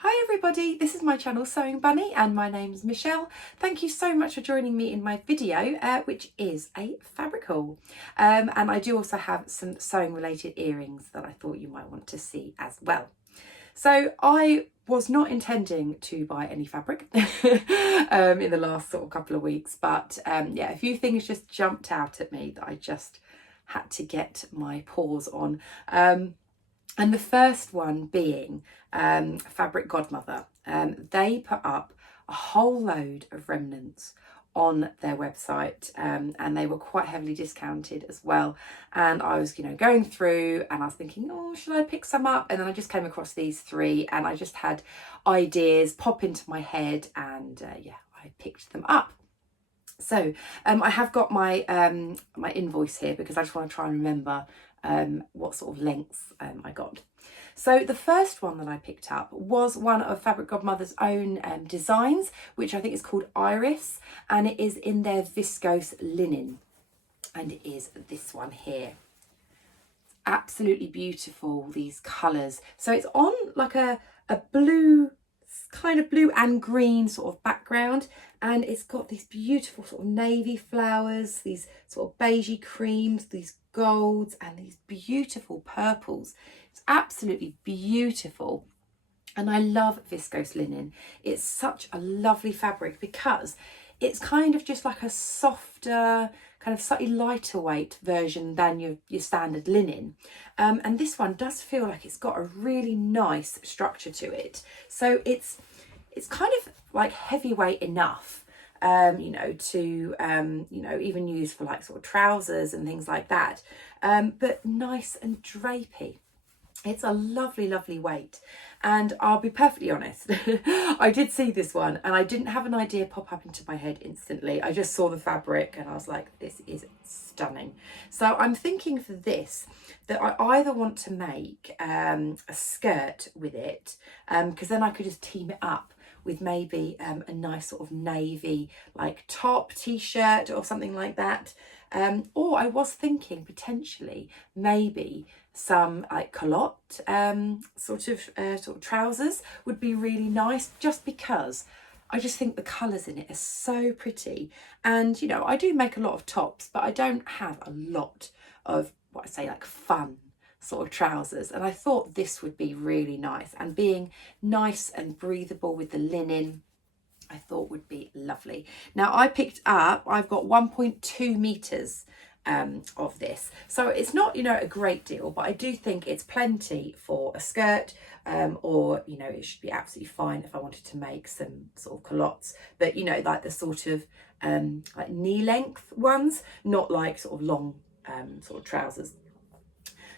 Hi everybody, this is my channel Sewing Bunny and my name's Michelle. Thank you so much for joining me in my video, which is a fabric haul. And I do also have some sewing related earrings that I thought you might want to see as well. So I was not intending to buy any fabric in the last sort of couple of weeks, but yeah, a few things just jumped out at me that I just had to get my paws on. And the first one being Fabric Godmother. They put up a whole load of remnants on their website, and they were quite heavily discounted as well. And I was, going through and I was thinking, oh, should I pick some up? And then I just came across these three and I just had ideas pop into my head, and yeah, I picked them up. So I have got my my invoice here because I just want to try and remember what sort of lengths I got. So the first one that I picked up was one of Fabric Godmother's own designs, which I think is called Iris, and it is in their viscose linen, and it is this one here. Absolutely beautiful, these colours. So it's on like a blue, kind of blue and green sort of background, and it's got these beautiful sort of navy flowers, these sort of beigey creams, these golds and these beautiful purples. It's absolutely beautiful. And I love viscose linen. It's such a lovely fabric because it's kind of just like a softer, kind of slightly lighter weight version than your standard linen. And this one does feel like it's got a really nice structure to it. So it's kind of like heavyweight enough, to, even use for like sort of trousers and things like that. But nice and drapey. It's a lovely, lovely weight. And I'll be perfectly honest, I did see this one and I didn't have an idea pop up into my head instantly. I just saw the fabric and I was like, this is stunning. So I'm thinking for this, that I either want to make a skirt with it, because then I could just team it up with maybe a nice sort of navy like top t-shirt or something like that. Or I was thinking potentially maybe some like culotte sort of trousers would be really nice, just because I just think the colours in it are so pretty. And I do make a lot of tops, but I don't have a lot of what I say like fun sort of trousers, and I thought this would be really nice, and being nice and breathable with the linen I thought would be lovely. Now I've got 1.2 meters of this, so it's not a great deal, but I do think it's plenty for a skirt, or it should be absolutely fine if I wanted to make some sort of culottes, but like the sort of like knee length ones, not like sort of long sort of trousers.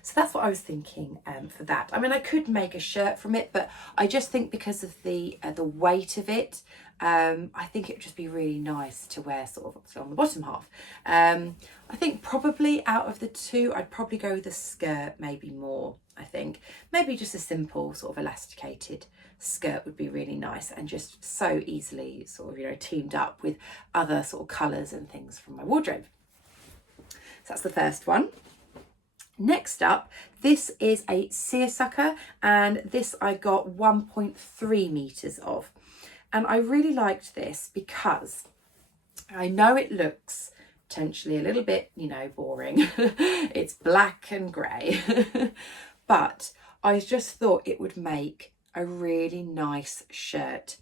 So that's what I was thinking for that. I mean, I could make a shirt from it, but I just think because of the weight of it, I think it would just be really nice to wear sort of on the bottom half. I think probably out of the two, I'd probably go with the skirt maybe more. I think maybe just a simple sort of elasticated skirt would be really nice, and just so easily sort of teamed up with other sort of colours and things from my wardrobe. So that's the first one. Next up, this is a seersucker, and this I got 1.3 meters of. And I really liked this because I know it looks potentially a little bit, boring. It's black and grey, but I just thought it would make a really nice shirt.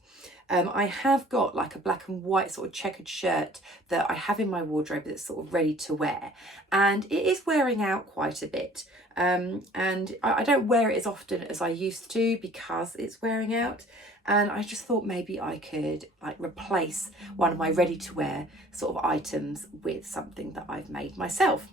I have got like a black and white sort of checkered shirt that I have in my wardrobe that's sort of ready to wear, and it is wearing out quite a bit, and I don't wear it as often as I used to because it's wearing out, and I just thought maybe I could like replace one of my ready to wear sort of items with something that I've made myself.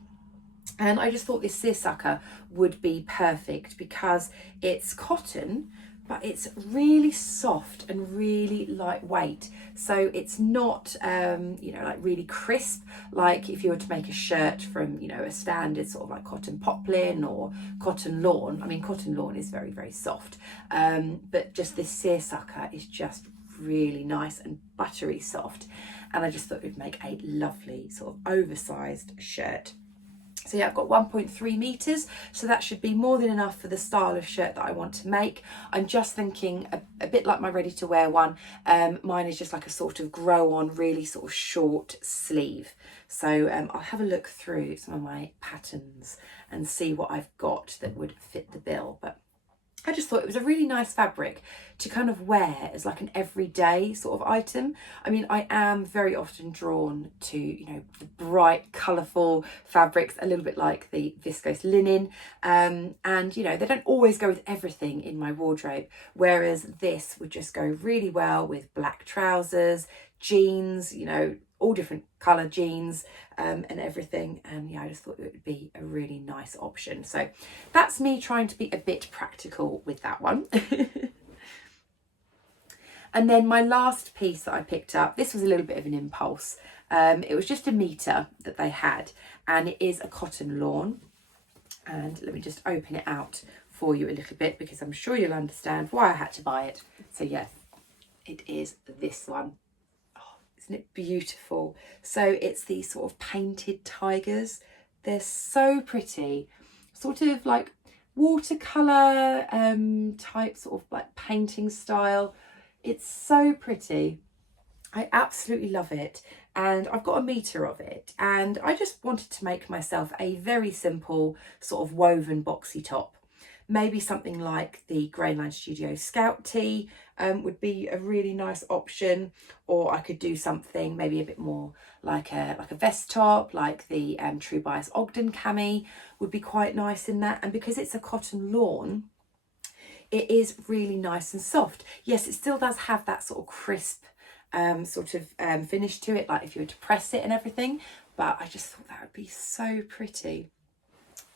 And I just thought this seersucker would be perfect because it's cotton, but it's really soft and really lightweight. So it's not, like really crisp, like if you were to make a shirt from, a standard sort of like cotton poplin or cotton lawn. I mean, cotton lawn is very, very soft. But just this seersucker is just really nice and buttery soft. And I just thought it would make a lovely sort of oversized shirt. So yeah, I've got 1.3 meters, so that should be more than enough for the style of shirt that I want to make. I'm just thinking a bit like my ready to wear one. Mine is just like a sort of grow on, really sort of short sleeve. So I'll have a look through some of my patterns and see what I've got that would fit the bill. But I just thought it was a really nice fabric to kind of wear as like an everyday sort of item. I mean, I am very often drawn to, you know, the bright, colourful fabrics, a little bit like the viscose linen. And, you know, they don't always go with everything in my wardrobe, whereas this would just go really well with black trousers, jeans, you know, all different colour jeans and everything. And yeah, I just thought it would be a really nice option. So that's me trying to be a bit practical with that one. And then my last piece that I picked up, this was a little bit of an impulse. It was just a metre that they had, and it is a cotton lawn. And let me just open it out for you a little bit, because I'm sure you'll understand why I had to buy it. So yes, it is this one. Isn't it beautiful? So it's these sort of painted tigers. They're so pretty, sort of like watercolor type sort of like painting style. It's so pretty. I absolutely love it. And I've got a metre of it, and I just wanted to make myself a very simple sort of woven boxy top. Maybe something like the Grainline Studio Scout tee would be a really nice option, or I could do something maybe a bit more like a vest top, like the True Bias Ogden cami would be quite nice in that. And because it's a cotton lawn, it is really nice and soft. Yes, it still does have that sort of crisp sort of finish to it, like if you were to press it and everything, but I just thought that would be so pretty.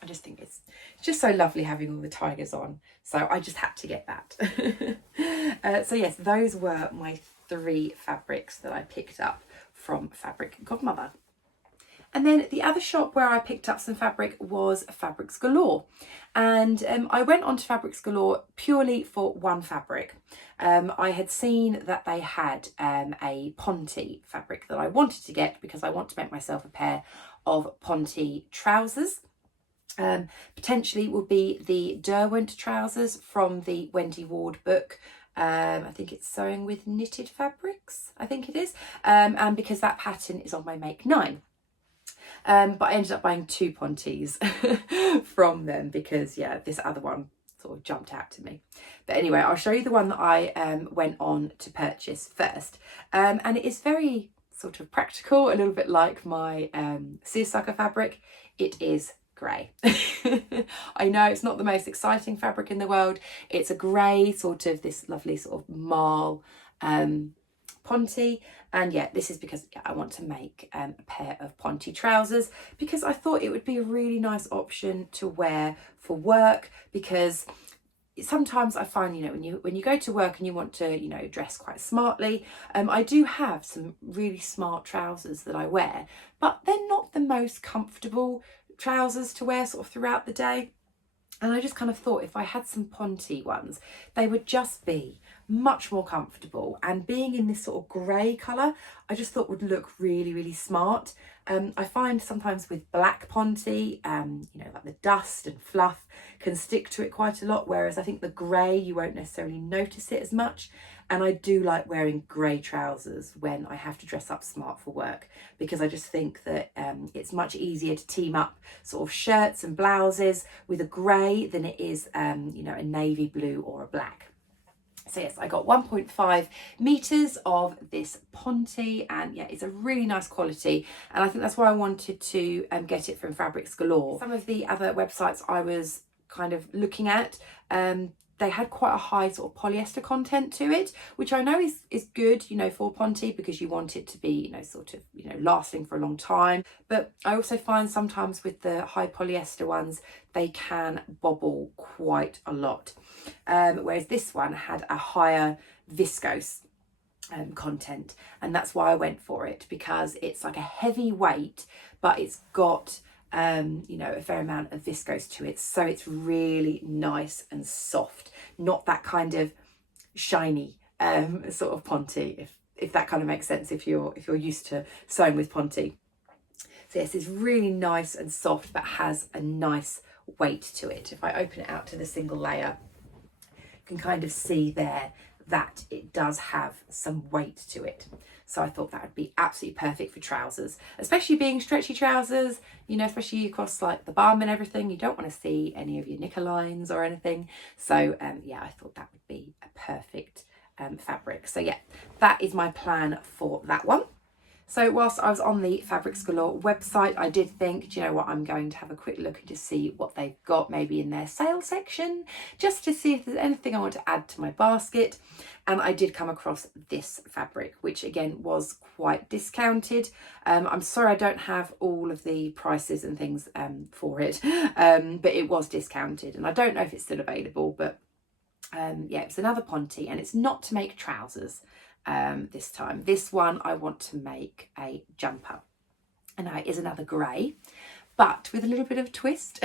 I just think it's just so lovely having all the tigers on. So I just had to get that. So yes, those were my 3 fabrics that I picked up from Fabric Godmother. And then the other shop where I picked up some fabric was Fabrics Galore. And I went on to Fabrics Galore purely for one fabric. I had seen that they had a Ponte fabric that I wanted to get because I want to make myself a pair of Ponte trousers. Potentially will be the Derwent trousers from the Wendy Ward book. I think it's Sewing with Knitted Fabrics, I think it is. And because that pattern is on my Make 9. But I ended up buying 2 Pontes from them because, yeah, this other one sort of jumped out to me. But anyway, I'll show you the one that I went on to purchase first. And it is very sort of practical, a little bit like my Seersucker fabric. It is grey. I know it's not the most exciting fabric in the world. It's a grey, sort of this lovely sort of marl Ponte, and yeah, this is because I want to make a pair of Ponte trousers, because I thought it would be a really nice option to wear for work, because sometimes I find, you know, when you go to work and you want to, you know, dress quite smartly, I do have some really smart trousers that I wear, but they're not the most comfortable trousers to wear sort of throughout the day. And I just kind of thought if I had some Ponte ones, they would just be much more comfortable, and being in this sort of grey colour, I just thought would look really, really smart. I find sometimes with black Ponte, you know, like the dust and fluff can stick to it quite a lot, whereas I think the grey, you won't necessarily notice it as much. And I do like wearing grey trousers when I have to dress up smart for work, because I just think that it's much easier to team up sort of shirts and blouses with a grey than it is, you know, a navy blue or a black. So yes, I got 1.5 meters of this Ponte, and yeah, it's a really nice quality, and I think that's why I wanted to get it from Fabrics Galore. Some of the other websites I was kind of looking at, they had quite a high sort of polyester content to it, which I know is good, you know, for Ponte, because you want it to be, you know, sort of, you know, lasting for a long time. But I also find sometimes with the high polyester ones, they can bobble quite a lot. Whereas this one had a higher viscose content, and that's why I went for it, because it's like a heavy weight, but it's got you know, a fair amount of viscose to it, so it's really nice and soft, not that kind of shiny sort of Ponte, if that kind of makes sense, if you're used to sewing with Ponte. So yes, it's really nice and soft, but has a nice weight to it. If I open it out to the single layer, you can kind of see there that it does have some weight to it. So I thought that would be absolutely perfect for trousers, especially being stretchy trousers, you know, especially across like the bum and everything. You don't want to see any of your knicker lines or anything. So yeah, I thought that would be a perfect fabric. So yeah, that is my plan for that one. So whilst I was on the Fabrics Galore website, I did think, do you know what, I'm going to have a quick look and just see what they've got maybe in their sale section, just to see if there's anything I want to add to my basket. And I did come across this fabric, which again was quite discounted. I'm sorry I don't have all of the prices and things for it, but it was discounted. And I don't know if it's still available, but yeah, it's another Ponte, and it's not to make trousers. This time. This one I want to make a jumper, and it is another grey, but with a little bit of a twist.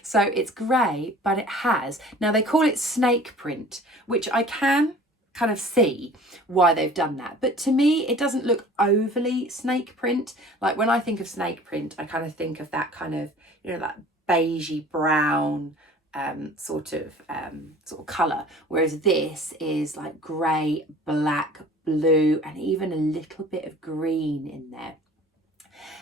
So it's grey, but it has, now they call it snake print, which I can kind of see why they've done that, but to me it doesn't look overly snake print. Like when I think of snake print, I kind of think of that kind of, you know, that beigey brown sort of colour, whereas this is like grey, black, blue, and even a little bit of green in there.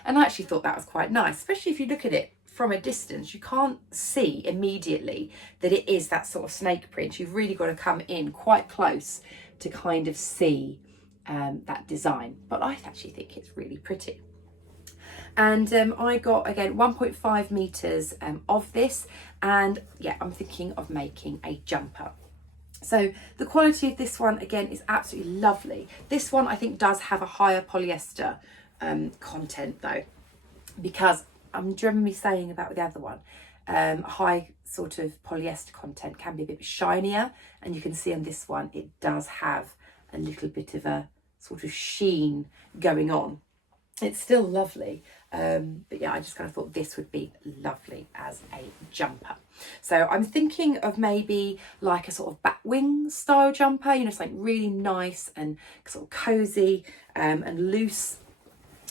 And I actually thought that was quite nice, especially if you look at it from a distance. You can't see immediately that it is that sort of snake print. You've really got to come in quite close to kind of see that design, but I actually think it's really pretty. And I got, again, 1.5 meters of this, and yeah, I'm thinking of making a jumper. So the quality of this one, again, is absolutely lovely. This one I think does have a higher polyester content though, because do you remember me saying about the other one, high sort of polyester content can be a bit shinier, and you can see on this one it does have a little bit of a sort of sheen going on. It's still lovely, but yeah, I just kind of thought this would be lovely as a jumper. So I'm thinking of maybe like a sort of batwing style jumper, you know, something really nice and sort of cozy and loose.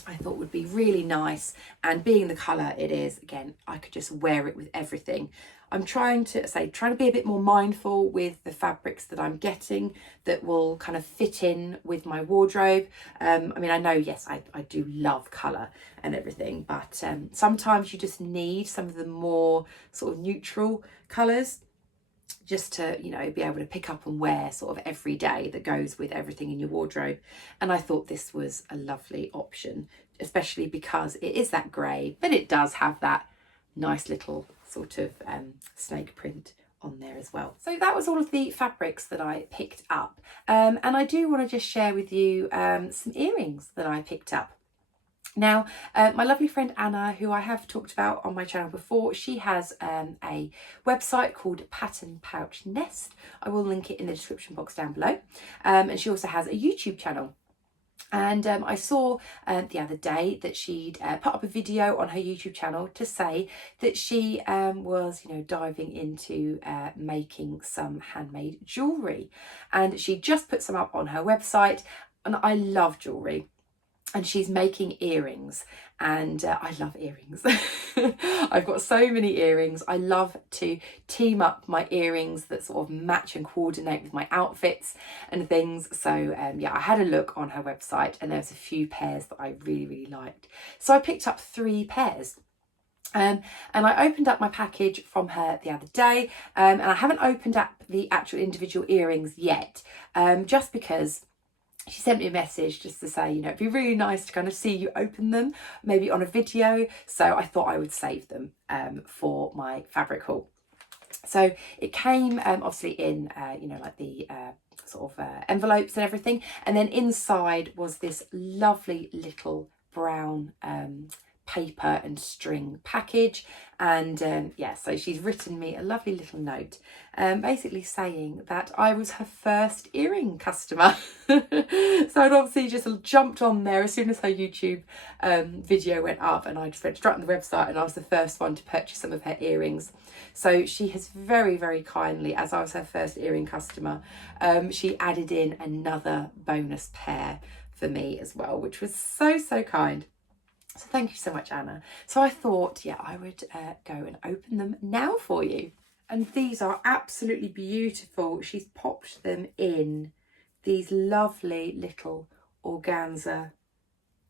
I thought would be really nice, and being the colour it is, again, I could just wear it with everything. I'm trying to be a bit more mindful with the fabrics that I'm getting that will kind of fit in with my wardrobe. I mean, I know, yes, I do love colour and everything, but sometimes you just need some of the more sort of neutral colours just to, you know, be able to pick up and wear sort of every day, that goes with everything in your wardrobe. And I thought this was a lovely option, especially because it is that grey, but it does have that nice little sort of snake print on there as well. So that was all of the fabrics that I picked up, and I do want to just share with you some earrings that I picked up. Now, my lovely friend Anna, who I have talked about on my channel before, she has a website called Pattern Pouch Nest. I will link it in the description box down below, and she also has a YouTube channel. And I saw the other day that she'd put up a video on her YouTube channel to say that she was, you know, diving into making some handmade jewellery, and she just put some up on her website. And I love jewellery, and she's making earrings, and I love earrings. I've got so many earrings. I love to team up my earrings that sort of match and coordinate with my outfits and things. So yeah, I had a look on her website, and there was a few pairs that I really liked. So I picked up 3 pairs. And I opened up my package from her the other day, and I haven't opened up the actual individual earrings yet, just because she sent me a message just to say, you know, it'd be really nice to kind of see you open them, maybe on a video. So I thought I would save them for my fabric haul. So it came obviously in, you know, like the sort of envelopes and everything. And then inside was this lovely little brown paper and string package. And yeah, so she's written me a lovely little note basically saying that I was her first earring customer. So I'd obviously just jumped on there as soon as her YouTube video went up, and I just went straight on the website, and I was the first one to purchase some of her earrings. So she has very kindly, as I was her first earring customer, she added in another bonus pair for me as well, which was so kind. So thank you so much, Anna. So I thought, yeah, I would go and open them now for you. And these are absolutely beautiful. She's popped them in these lovely little organza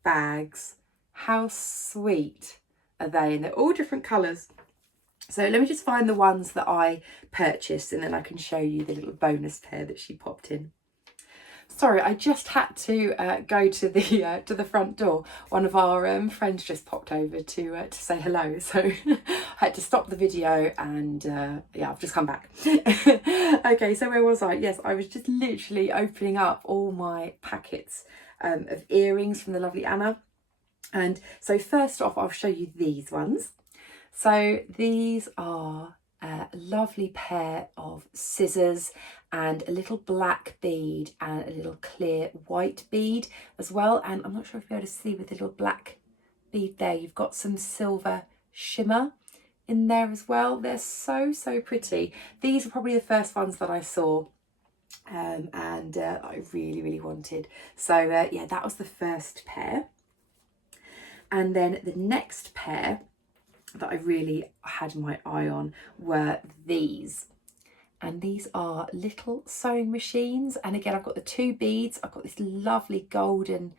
bags. How sweet are they? And they're all different colours. So let me just find the ones that I purchased, and then I can show you the little bonus pair that she popped in. Sorry, I just had to go to the front door. One of our friends just popped over to say hello, so I had to stop the video, and yeah, I've just come back. Okay, so where was I? Yes, I was just literally opening up all my packets of earrings from the lovely Anna. And so first off, I'll show you these ones. So these are a lovely pair of scissors and a little black bead and a little clear white bead as well. And I'm not sure if you'll be able to see with the little black bead there, you've got some silver shimmer in there as well. They're so, so pretty. These are probably the first ones that I saw and I really, really wanted. So yeah, that was the first pair. And then the next pair that I really had my eye on were these. And these are little sewing machines. And again, I've got the two beads. I've got this lovely golden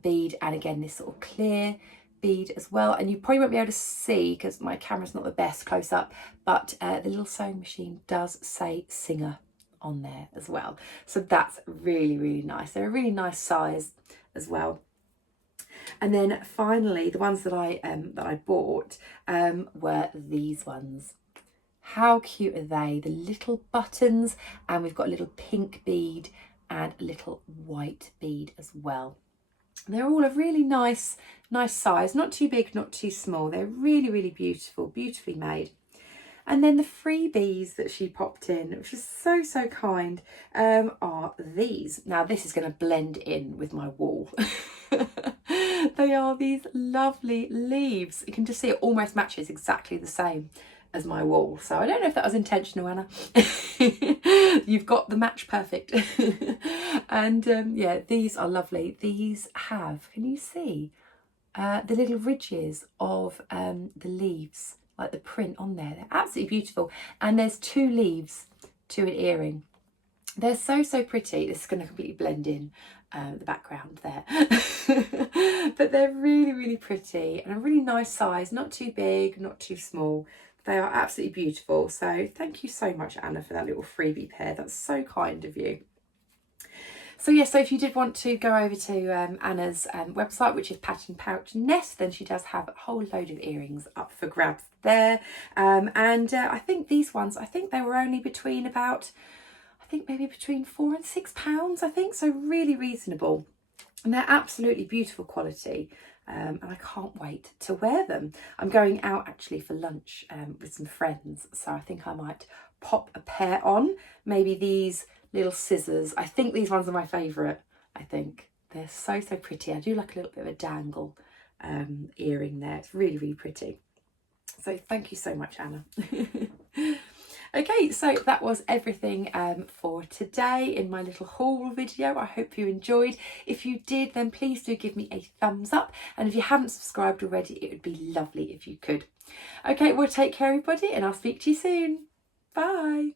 bead, and again, this sort of clear bead as well. And you probably won't be able to see because my camera's not the best close up, but the little sewing machine does say Singer on there as well. So that's really, really nice. They're a really nice size as well. And then finally, the ones that I bought were these ones. How cute are they? The little buttons, and we've got a little pink bead and a little white bead as well. They're all a really nice size, not too big, not too small. They're really, really beautiful, beautifully made. And then the freebies that she popped in, which is so, so kind, are these. Now this is going to blend in with my wall. They are these lovely leaves. You can just see it almost matches exactly the same as my wall. So I don't know if that was intentional, Anna. You've got the match perfect. And yeah, these are lovely. These have, can you see, the little ridges of the leaves, like the print on there. They're absolutely beautiful. And there's two leaves to an earring. They're so, so pretty. This is going to completely blend in the background there. But they're really, really pretty and a really nice size. Not too big, not too small. They are absolutely beautiful. So thank you so much, Anna, for that little freebie pair. That's so kind of you. So yeah, so if you did want to go over to Anna's website, which is Pattern Pouch Nest, then she does have a whole load of earrings up for grabs there. And I think these ones, I think they were only between about, I think maybe between £4 and £6, I think. So really reasonable. And they're absolutely beautiful quality. And I can't wait to wear them. I'm going out actually for lunch with some friends. So I think I might pop a pair on. Maybe these little scissors. I think these ones are my favourite, I think. They're so, so pretty. I do like a little bit of a dangle earring there. It's really, really pretty. So thank you so much, Anna. Okay, so that was everything for today in my little haul video. I hope you enjoyed. If you did, then please do give me a thumbs up. And if you haven't subscribed already, it would be lovely if you could. Okay, well, take care, everybody, and I'll speak to you soon. Bye.